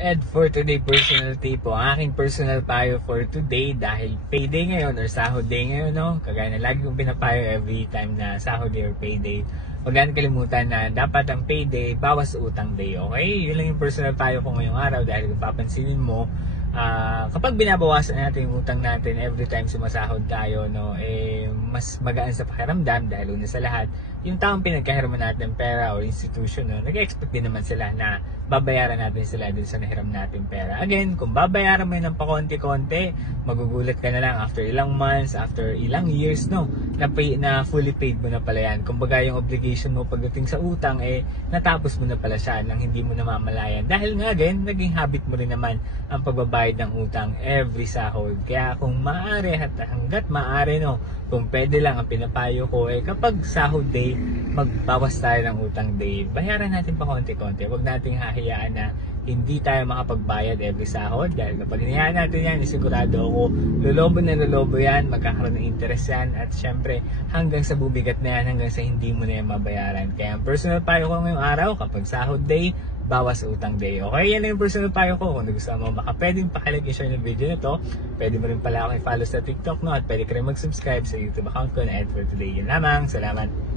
And for today personal tip po, ang aking personal payo for today dahil payday ngayon or sahod day ngayon, no? Kagaya na lagi kong pinapayo every time na sahod day or payday. Huwag natin kalimutan na dapat ang payday bawas utang day, okay? Yun lang yung personal payo ko ngayong araw dahil kung papansinin mo, kapag binabawasan natin yung utang natin every time sumasahod tayo, no, mas magaan sa pakiramdam dahil una sa lahat, yung taong pinagkahiraman natin pera or institution, no, nag-expect din naman sila na babayaran natin sila din sa nahiram natin pera. Again, kung babayaran mo yun ng pakonti-konti, magugulat ka na lang after ilang months, after ilang years, no, na fully paid mo na pala yan. Kumbaga yung obligation mo pagdating sa utang, natapos mo na pala siya nang hindi mo namamalayan. Dahil nga again, naging habit mo rin naman ang pagbabayad ng utang every sahod. Kaya kung maaari at hanggat maaari, no, kung pwede lang ang pinapayo ko, kapag sahod day, magbawas tayo ng utang day. Bayaran natin pa konti-konti. Huwag nating hahayaan na hindi tayo makapagbayad every sahod. Dahil kapag hinayaan natin yan, sigurado ako, lolobo na lolobo yan, magkakaroon ng interest yan, at syempre, hanggang sa bubigat na yan, hanggang sa hindi mo na yan mabayaran. Kaya ang personal payo ko ngayong araw, kapag sahod day, bawas utang day. Okay, yan lang yung personal payo ko. Kung nagustuhan mo, baka pwedeng pakilig i-share ng video na to. Pwede mo rin pala ako i-follow sa TikTok, no? At pwede ka rin mag-subscribe sa YouTube account ko na Ed for Today. Yun lamang. Salamat.